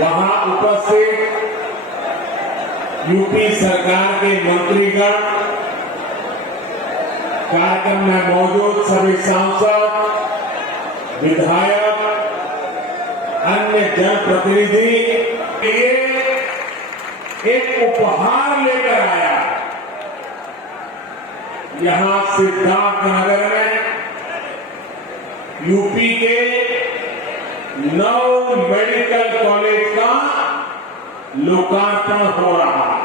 वहां उपस्थित यूपी सरकार के मंत्रीगण, कार्यक्रम में मौजूद सभी सांसद, विधायक, अन्य जनप्रतिनिधि के लिए एक उपहार लेकर आया। यहां सिद्धार्थनगर में यूपी के 9 मेडिकल कॉलेज का लोकार्पण हो रहा है।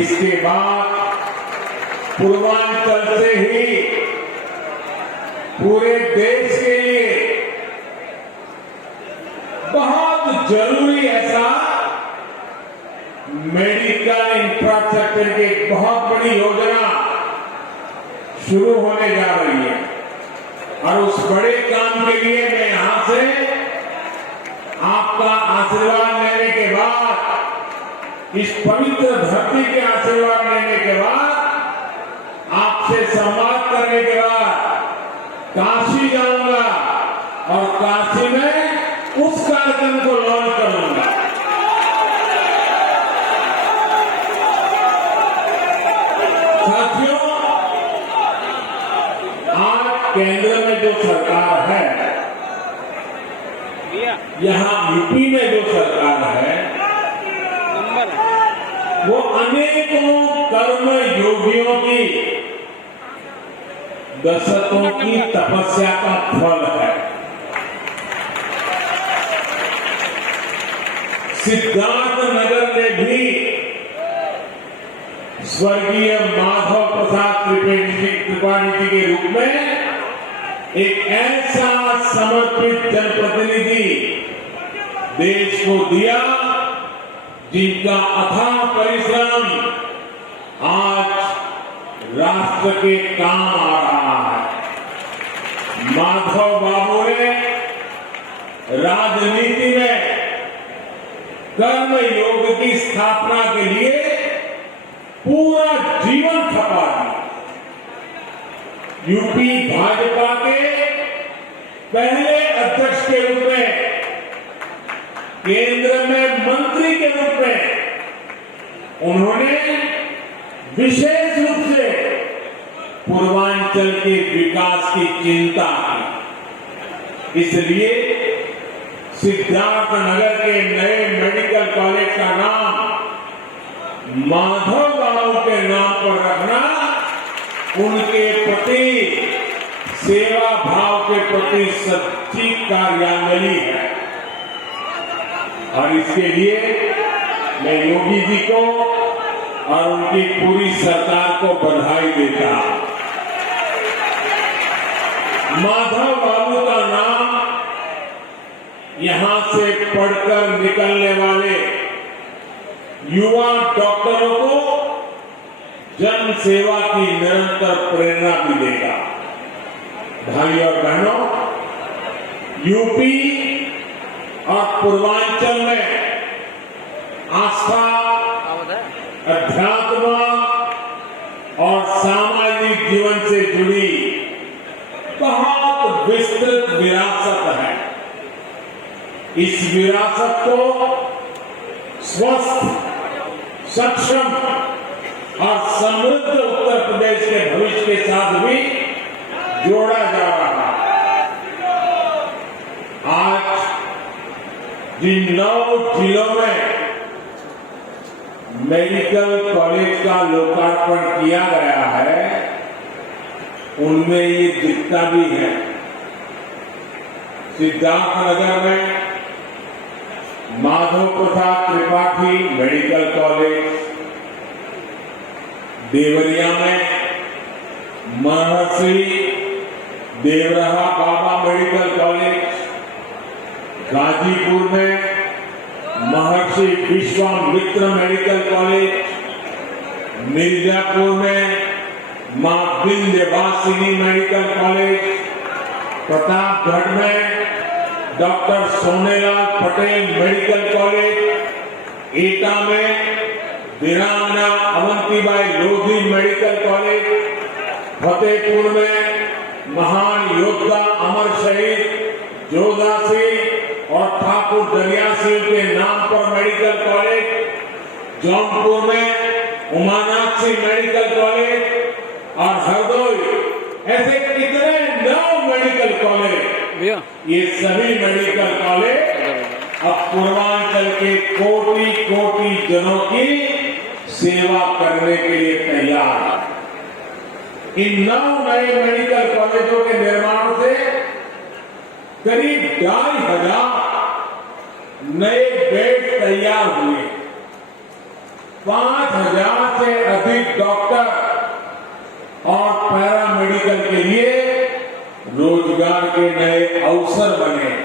इसके बाद पूर्वांचल से ही पूरे देश के लिए बहुत जरूरी ऐसा मेडिकल इंफ्रास्ट्रक्चर की एक बहुत बड़ी योजना शुरू होने जा रही है और उस बड़े काम के लिए मैं यहां से आपका आशीर्वाद लेने के बाद, इस पवित्र धरती के आशीर्वाद लेने के बाद, आपसे संवाद करने के बाद काशी जाऊंगा और काशी में उस कार्यक्रम को लॉन्च करूंगा। साथियों, आज केंद्र में जो सरकार है, यहां यूपी में जो सरकार है, वो अनेकों कर्म योगियों की दशकों की तपस्या का फल है। सिद्धार्थनगर में भी स्वर्गीय माधव प्रसाद त्रिपाठी जी के रूप में एक ऐसा समर्पित जनप्रतिनिधि देश को दिया, जिनका अथाह परिश्रम आज राष्ट्र के काम आ रहा है। माधव बाबू ने राजनीति में कर्म योग की स्थापना के लिए पूरा जीवन खपा दिया। यूपी भाजपा के पहले अध्यक्ष के रूप में, केंद्र में मंत्री के रूप में उन्होंने विशेष रूप से पूर्वांचल के विकास की चिंता की। इसलिए सिद्धार्थनगर के नए मेडिकल कॉलेज का नाम माधव बाबू के नाम पर रखना उनके प्रति सेवा भाव के प्रति सच्ची कार्यांजलि है। और इसके लिए मैं योगी जी को और उनकी पूरी सरकार को बधाई देता हूं। माधव बाबू का नाम यहां से पढ़कर निकलने वाले युवा डॉक्टरों को जन सेवा की निरंतर प्रेरणा भी देगा। भाई और बहनों, यूपी और पूर्वांचल में आस्था, अध्यात्म और सामाजिक जीवन से जुड़ी बहुत विस्तृत विरासत है। इस विरासत को स्वस्थ, सक्षम और समृद्ध उत्तर प्रदेश के भविष्य के साथ भी जोड़ा जा रहा है। आज जिन 9 जिलों में मेडिकल कॉलेज का लोकार्पण किया गया है, उनमें ये दिखता भी है। सिद्धार्थनगर में माधव प्रसाद त्रिपाठी मेडिकल कॉलेज, देवरिया में महर्षि देवरहा बाबा मेडिकल कॉलेज, गाजीपुर में महर्षि विश्वामित्र मेडिकल कॉलेज, मिर्जापुर में मां विंध्यवासिनी मेडिकल कॉलेज, प्रतापगढ़ में doctor Sonelal Patel medical college, एटा में वीरांगना अवंतीबाई लोधी मेडिकल कॉलेज, फतेहपुर में महान योद्धा अमर शहीद जोधा सिंह और ठाकुर दरिया सिंह के नाम पर मेडिकल कॉलेज, जौनपुर में उमानाथ सिंह मेडिकल कॉलेज और हरदोई, ऐसे कितने 9 मेडिकल कॉलेज, ये सभी मेडिकल कॉलेज अब पूर्वांचल के कोटि कोटि जनों की सेवा करने के लिए तैयार है। इन 9 नए मेडिकल कॉलेजों के निर्माण से करीब 2,500 नए बेड तैयार हुए, 5,000 से अधिक डॉक्टर और पैरामेडिकल के लिए रोजगार के नए अवसर बने।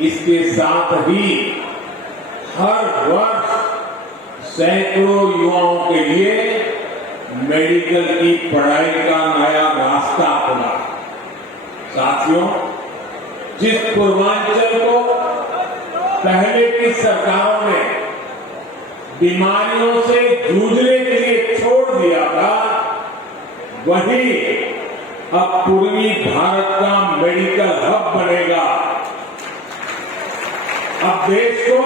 इसके साथ ही हर वर्ष सैकड़ों युवाओं के लिए मेडिकल की पढ़ाई का नया रास्ता खुला। साथियों, जिस पूर्वांचल को पहले की सरकारों ने बीमारियों से जूझने के लिए छोड़ दिया था, वही अब पूर्वी भारत का मेडिकल हब बनेगा। अब देश को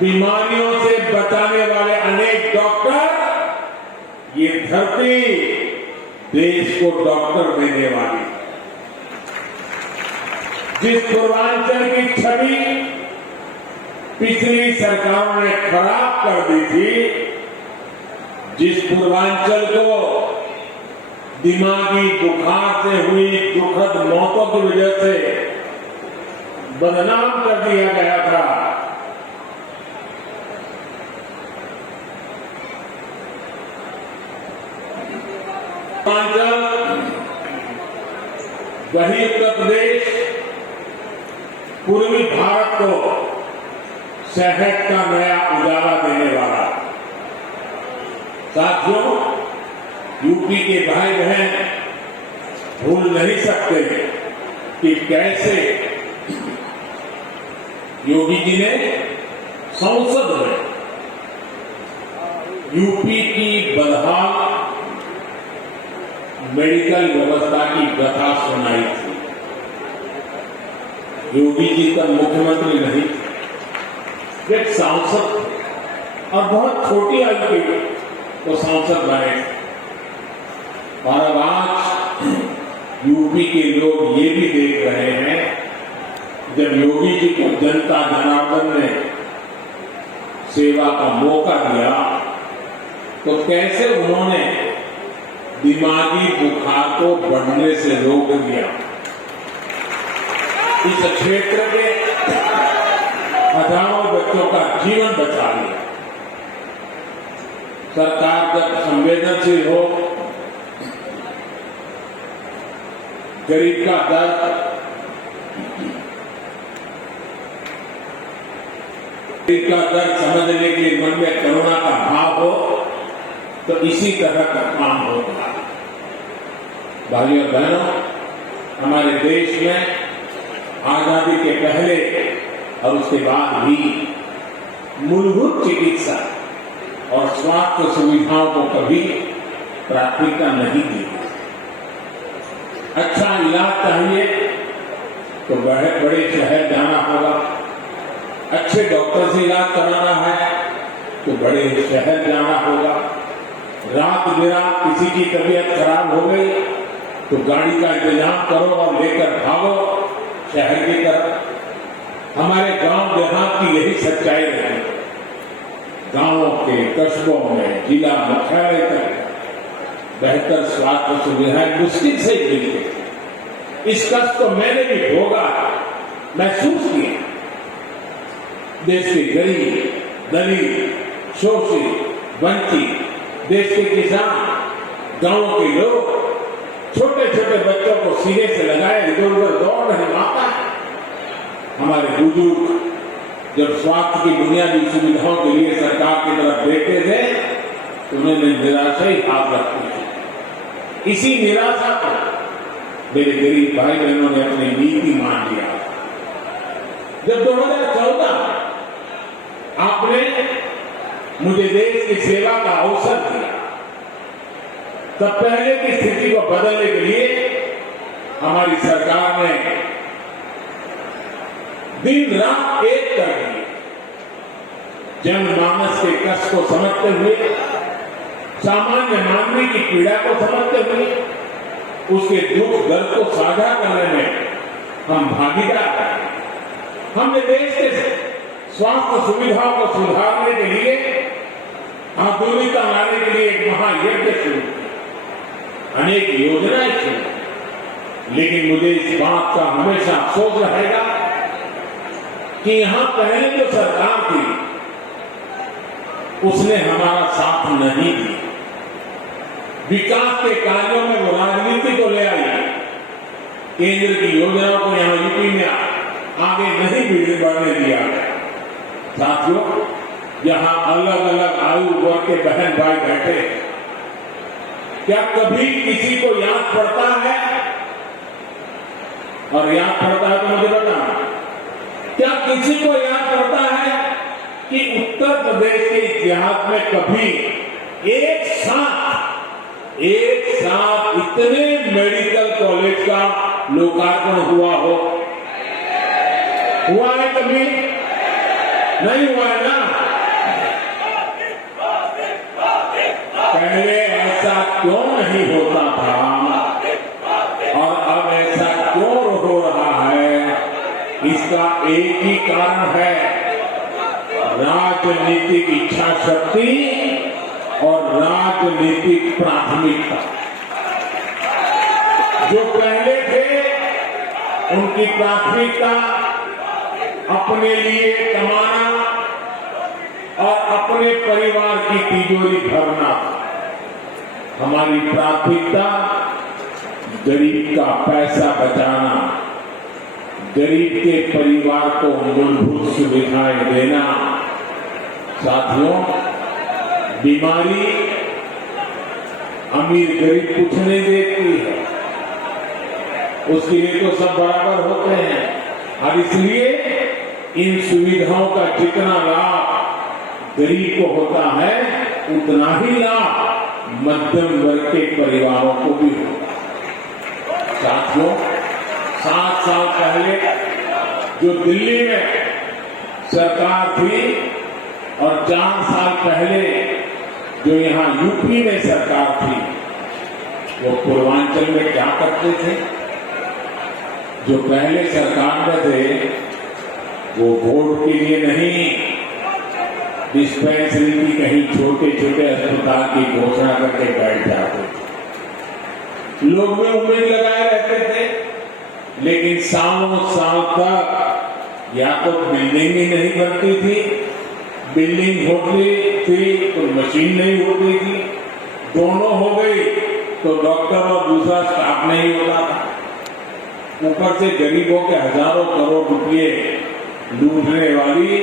बीमारियों से बचाने वाले अनेक डॉक्टर, ये धरती देश को डॉक्टर देने वाली। जिस पूर्वांचल की छवि पिछली सरकारों ने खराब कर दी थी, जिस पूर्वांचल को दिमागी बुखार से हुई दुखद मौतों की वजह से बदनाम कर दिया गया था, पूर्वांचल वही उत्तर प्रदेश पूर्वी भारत को सेहत का नया उजाला देने वाला। साथियों, यूपी के भाई बहन भूल नहीं सकते कि कैसे योगी जी ने संसद में यूपी की बदहाल मेडिकल व्यवस्था की कथा सुनाई थी। योगी जी तब मुख्यमंत्री नहीं, वे सांसद थे और बहुत छोटी आयु के वो सांसद बने थे। और अब आज यूपी के लोग ये भी देख रहे हैं, जब योगी जी को जनता जनार्दन ने सेवा का मौका दिया तो कैसे उन्होंने दिमागी बुखार को बढ़ने से रोक दिया। इस क्षेत्र के हजारों बच्चों का जीवन बचा लिया। सरकार जब संवेदनशील हो, गरीब का दर्द, समझने के लिए मन में करुणा का भाव हो, तो इसी तरह का काम होता है। भाइयों और बहनों, हमारे देश में आजादी के पहले और उसके बाद भी मूलभूत चिकित्सा और स्वास्थ्य सुविधाओं को कभी प्राथमिकता नहीं दी गई। अच्छा इलाज चाहिए तो बड़े शहर जाना होगा, अच्छे डॉक्टर से इलाज कराना है तो बड़े शहर जाना होगा। रात बिरात किसी की तबीयत खराब हो गई तो गाड़ी का इंतजाम करो और लेकर भागो शहर की तरफ। हमारे गांव देहात की यही सच्चाई रही। गांवों के कस्बों में जिला मुख्यालय तक बेहतर स्वास्थ्य सुविधाएं मुश्किल से ही मिलती। इस कष्ट को मैंने भी भोगा, महसूस किया। देश के गरीब, दलित, शोषित, वंचित, देश के किसान, गांवों के लोग छोटे छोटे बच्चों को सीने से लगाए इधर उधर दौड़ नहीं पाता। हमारे बुजुर्ग जब स्वास्थ्य की बुनियादी सुविधाओं के लिए सरकार की तरफ देखते थे तो उन्होंने निराशा ही हाथ रखती थी। इसी निराशा को मेरे गरीब भाई बहनों ने अपनी नीति मान लिया। जब 2014 आपने मुझे देश की सेवा का अवसर दिया, तब पहले की स्थिति को बदलने के लिए हमारी सरकार ने दिन रात एक कर दिए। जनमानस के कष्ट को समझते हुए, सामान्य मानवी की पीड़ा को समझते हुए, उसके दुख दर्द को साझा करने में हम भागीदार हैं। हमने देश के स्वास्थ्य सुविधाओं को सुधारने के लिए, आधुनिकता लाने के लिए एक महायज्ञ शुरू किया, अनेक योजनाएं शुरू। लेकिन मुझे इस बात का हमेशा अफसोस रहेगा कि यहां पहले जो सरकार थी उसने हमारा साथ नहीं दिया। विकास के कार्यों में वो राजनीति को ले आई, केंद्र की योजनाओं को यहां यूपी में आगे नहीं बढ़ने दिया। साथियों, यहां अलग अलग आयु वर्ग के बहन भाई बैठे, क्या कभी किसी को याद पड़ता है? और याद पड़ता है तो मुझे बताना, क्या किसी को याद पड़ता है कि उत्तर प्रदेश के इतिहास में कभी एक साथ इतने मेडिकल कॉलेज का लोकार्पण हुआ हो? हुआ है कभी? नहीं हुआ है ना? पहले ऐसा क्यों नहीं होता था और अब ऐसा क्यों हो रहा है? इसका एक ही कारण है, राजनीतिक इच्छा शक्ति और राजनीतिक प्राथमिकता। जो पहले थे उनकी प्राथमिकता अपने लिए कमाना और अपने परिवार की तिजोरी भरना। हमारी प्राथमिकता गरीब का पैसा बचाना, गरीब के परिवार को मूलभूत सुविधाएं देना। साथियों, बीमारी अमीर गरीब कुछ नहीं देखती है, उसके लिए तो सब बराबर होते हैं। और इसलिए इन सुविधाओं का जितना लाभ गरीब को होता है, उतना ही लाभ मध्यम वर्ग के परिवारों को भी होता है। साथियों, 7 साल पहले जो दिल्ली में सरकार थी और 4 साल पहले जो यहाँ यूपी में सरकार थी, वो पूर्वांचल में क्या करते थे? जो पहले सरकार में थे वो वोट के लिए नहीं, डिस्पेंसरी की कहीं छोटे छोटे अस्पताल की घोषणा करके बैठ जाते थे। लोग में उम्मीद लगाए रहते थे, लेकिन सालों साल तक या तो बिल्डिंग ही नहीं बनती थी, बिल्डिंग होती थी तो मशीन नहीं होती थी, दोनों हो गई तो डॉक्टर और दूसरा स्टाफ नहीं होता था। ऊपर से गरीबों के हजारों करोड़ रुपए लूटने वाली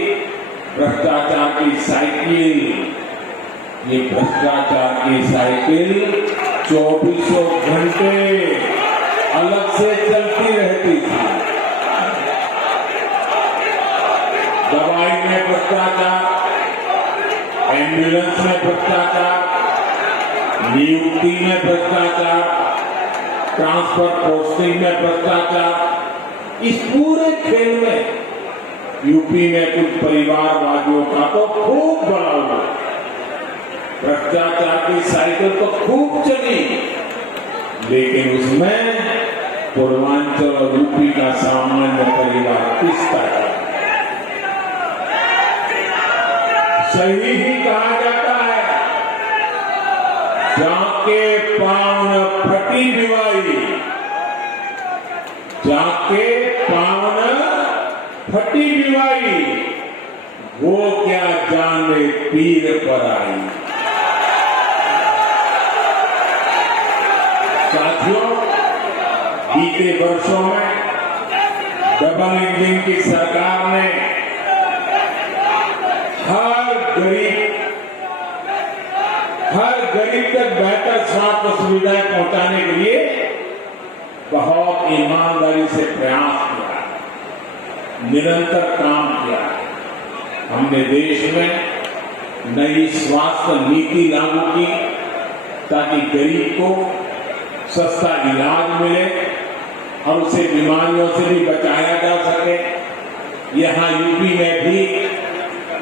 भ्रष्टाचार की साइकिल, ये भ्रष्टाचार की साइकिल 24 घंटे अलग से चलती रहती थी। दवाई में भ्रष्टाचार, एम्बुलेंस में भ्रष्टाचार, नियुक्ति में भ्रष्टाचार, ट्रांसफर पोस्टिंग में भ्रष्टाचार। इस पूरे खेल में यूपी में कुछ परिवारवादियों का तो खूब बड़ा हुआ, भ्रष्टाचार की साइकिल तो खूब चली, लेकिन उसमें पूर्वांचल और यूपी का सामान्य परिवार पिसता है। सही ही कहा जाता है, जाके पावन फटी दिवाई, जाके पावन फटी दिवाई, वो क्या जाने पीर पर आई। साथियों, बीते वर्षों में डबल इंजन की सरकार ने हर गरीब तक बेहतर स्वास्थ्य सुविधाएं पहुंचाने के लिए बहुत ईमानदारी से प्रयास किया, निरंतर काम किया। हमने देश में नई स्वास्थ्य नीति लागू की ताकि गरीब को सस्ता इलाज मिले और उसे बीमारियों से भी बचाया जा सके। यहाँ यूपी में भी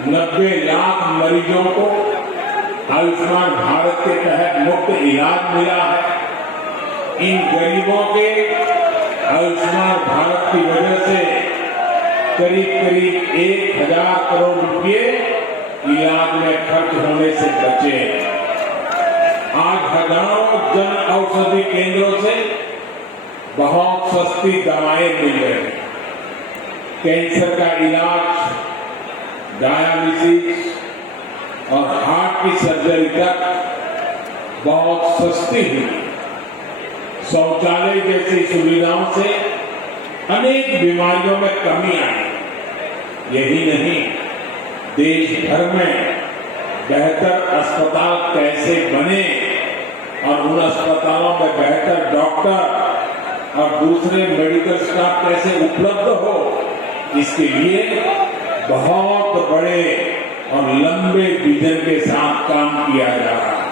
90 लाख मरीजों को आयुष्मान भारत के तहत मुफ्त इलाज मिला है। इन गरीबों के आयुष्मान भारत की वजह से करीब करीब 1000 करोड़ रुपए इलाज में खर्च होने से बचे। आज हजारों जन औषधि केंद्रों से बहुत सस्ती दवाएं मिल रही हैं। कैंसर का इलाज, डायलिसिस और हार्ट की सर्जरी तक बहुत सस्ती हुई। शौचालय जैसी सुविधाओं से अनेक बीमारियों में कमी आई। यही नहीं, देश भर में बेहतर अस्पताल कैसे बने और उन अस्पतालों में बेहतर डॉक्टर और दूसरे मेडिकल स्टाफ कैसे उपलब्ध हो, इसके लिए बहुत बड़े और लंबे विजन के साथ काम किया जा रहा है।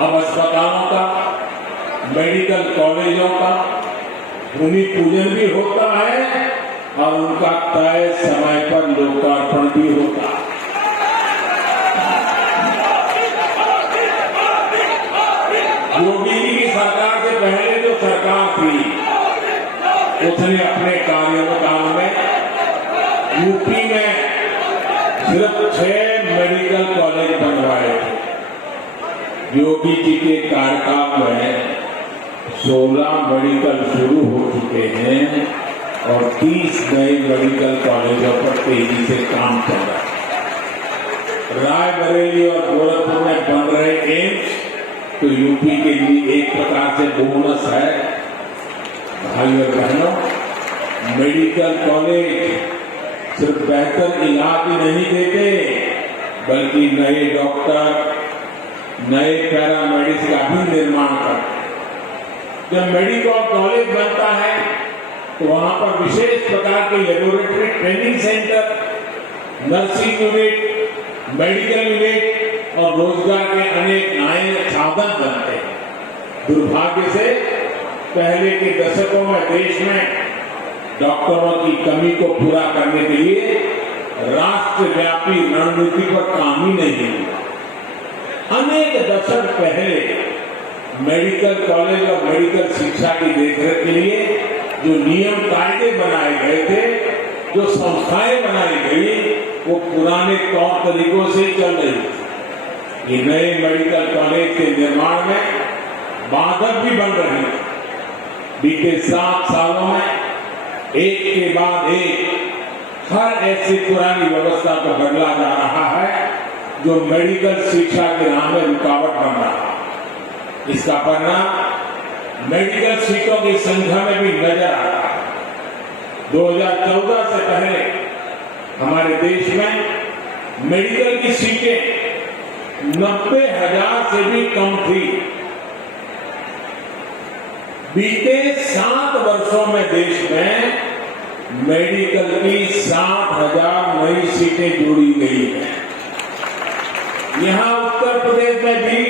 अब अस्पतालों का, मेडिकल कॉलेजों का भूमि पूजन भी होता है और उनका तय समय पर लोकार्पण भी होता है। योगी जी की सरकार से पहले जो सरकार थी, उसने अपने कार्यकाल में यूपी में सिर्फ 6 मेडिकल कॉलेज बनवाए थे। योगी जी के कार्यकाल में 16 मेडिकल शुरू हो चुके हैं और 30 नए मेडिकल कॉलेजों पर तेजी से काम चल रहा है। रायबरेली और गोरखपुर में बन रहे एम्स तो यूपी के लिए एक प्रकार से बोनस है। भाई और बहनों, मेडिकल कॉलेज सिर्फ बेहतर इलाज ही नहीं देते, बल्कि नए डॉक्टर, नए पैरामेडिक्स का भी निर्माण करते हैं। जब मेडिकल कॉलेज बनता है तो वहां पर विशेष प्रकार के laboratory training centre, nursing unit, medical unit और रोजगार के अनेक नए साधन बनते हैं। दुर्भाग्य से पहले के दशकों में देश में डॉक्टरों की कमी को पूरा करने के लिए राष्ट्रव्यापी रणनीति पर काम ही नहीं हुआ। अनेक दशक पहले मेडिकल कॉलेज और मेडिकल शिक्षा की देखरेख के लिए जो नियम कायदे बनाए गए थे, जो संस्थाएं बनाई गई, वो पुराने तौर तरीकों से चल रही थी। ये नए मेडिकल कॉलेज के निर्माण में बाधक भी बन रही है। बीते 7 सालों में एक के बाद एक हर ऐसी पुरानी व्यवस्था को बदला जा रहा है जो मेडिकल शिक्षा के नाम में रुकावट बन रहा है। इसका परिणाम मेडिकल सीटों की संख्या में भी नजर आ रहा है। 2014 से पहले हमारे देश में मेडिकल की सीटें 90,000 से भी कम थी। बीते 7 वर्षों में देश में मेडिकल की 60,000 नई सीटें जोड़ी गई हैं। यहां उत्तर प्रदेश में भी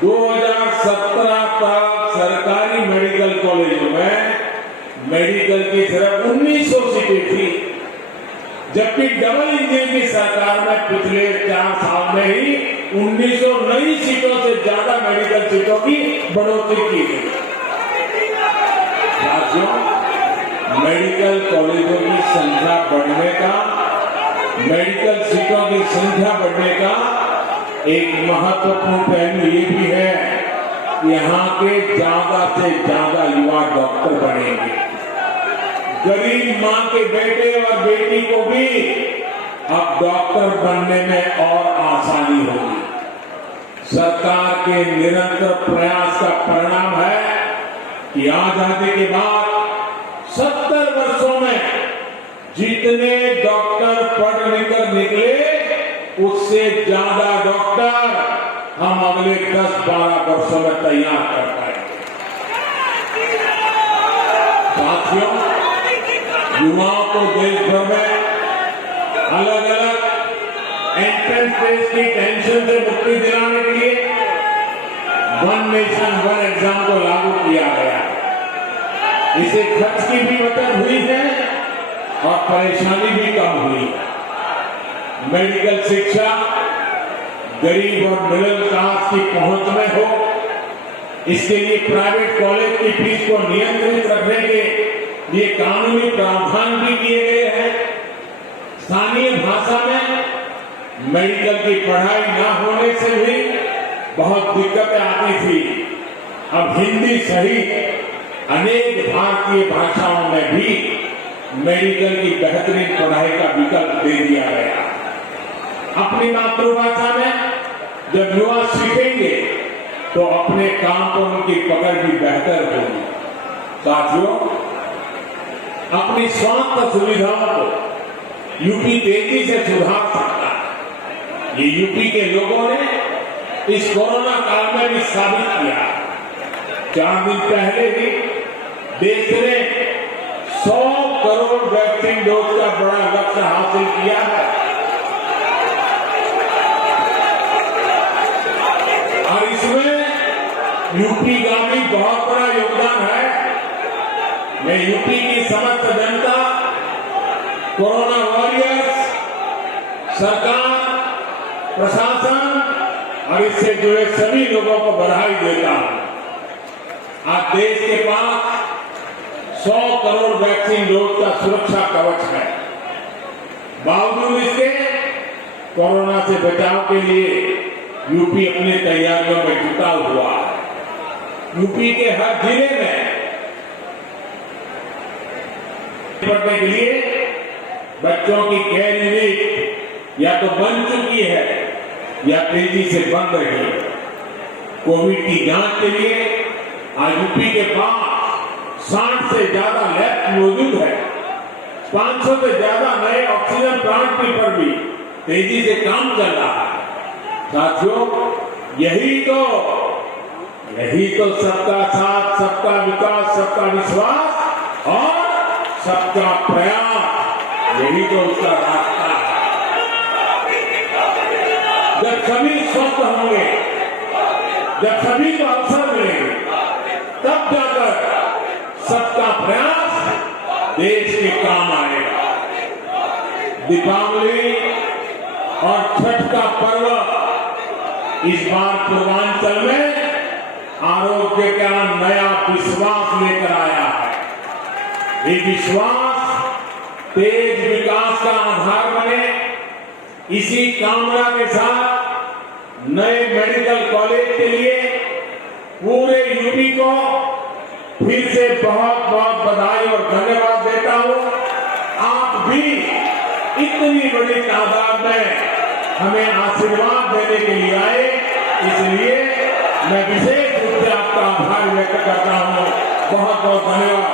2017 तक सरकारी मेडिकल कॉलेजों में मेडिकल की सिर्फ 1900 सीटें थी, जबकि डबल इंजन की सरकार में पिछले 4 साल में ही 1900 नई सीटों से ज्यादा मेडिकल सीटों की बढ़ोतरी की गई। साथियों, मेडिकल कॉलेजों की संख्या बढ़ने का, मेडिकल सीटों की संख्या बढ़ने का एक महत्वपूर्ण पहलू ये भी है कि यहाँ के ज्यादा से ज्यादा युवा डॉक्टर बनेंगे। गरीब मां के बेटे और बेटी को भी अब डॉक्टर बनने में और आसानी होगी। सरकार के निरंतर प्रयास का परिणाम है कि आजादी के बाद 70 वर्षों में जितने डॉक्टर पढ़ लिख कर निकले, उससे ज्यादा डॉक्टर हम अगले 10-12 वर्षों में तैयार कर पाएंगे। साथियों, युवाओं को देश भर में अलग अलग एंट्रेंस टेस्ट की टेंशन से मुक्ति दिलाने के लिए 1 नेशन 1 एग्जाम को लागू किया गया। इसे खर्च की भी बचत हुई है परेशानी भी कम हुई। मेडिकल शिक्षा गरीब और मिडिल क्लास की पहुंच में हो, इसके लिए प्राइवेट कॉलेज की फीस को नियंत्रित रखने के लिए कानूनी प्रावधान भी किए गए हैं। स्थानीय भाषा में मेडिकल की पढ़ाई न होने से भी बहुत दिक्कतें आती थी। अब हिंदी सहित अनेक भारतीय भाषाओं में भी मेडिकल की बेहतरीन पढ़ाई का विकल्प दे दिया गया। अपनी मातृभाषा में जब युवा सीखेंगे तो अपने काम पर उनकी पकड़ भी बेहतर होगी। साथियों, अपनी स्वास्थ्य सुविधाओं को यूपी तेजी से सुधार सकता है। ये यूपी के लोगों ने इस कोरोना काल में भी साबित किया। 4 दिन पहले ही देश ने 100 करोड़ वैक्सीन डोज का बड़ा लक्ष्य हासिल किया है और इसमें यूपी का भी बहुत बड़ा योगदान है। मैं यूपी की समस्त जनता, कोरोना वॉरियर्स, सरकार, प्रशासन और इससे जुड़े सभी लोगों को बधाई देता हूं। आज देश के पास 100 करोड़ वैक्सीन डोज का सुरक्षा कवच है। बावजूद इसके कोरोना से बचाव के लिए यूपी अपनी तैयारियों में जुटा हुआ है। यूपी के हर जिले में निपटने के लिए बच्चों की केयर यूनिट या तो बन चुकी है या तेजी से बन रही है। कोविड की जांच के लिए आज यूपी के पास 60 से ज्यादा लैब मौजूद है। 500 से ज्यादा नए ऑक्सीजन प्लांट पर भी तेजी से काम चल रहा है। साथियों, यही तो सबका साथ, सबका विकास, सबका विश्वास और सबका प्रयास, यही तो उसका रास्ता है। जब सभी स्वस्थ होंगे, जब सभी को अवसर मिलेंगे, तब जाकर सबका प्रयास देश के काम आएगा। दीपावली और छठ का पर्व इस बार पूर्वांचल में आरोग्य का नया विश्वास लेकर आया है। ये विश्वास तेज विकास का आधार बने, इसी कामना के साथ नए मेडिकल कॉलेज के लिए पूरे यूपी को फिर से बहुत बहुत बधाई और धन्यवाद देता हूं। आप भी इतनी बड़ी तादाद में हमें आशीर्वाद देने के लिए आए, इसलिए मैं विशेष रूप से आपका आभार व्यक्त करता हूं। बहुत बहुत धन्यवाद।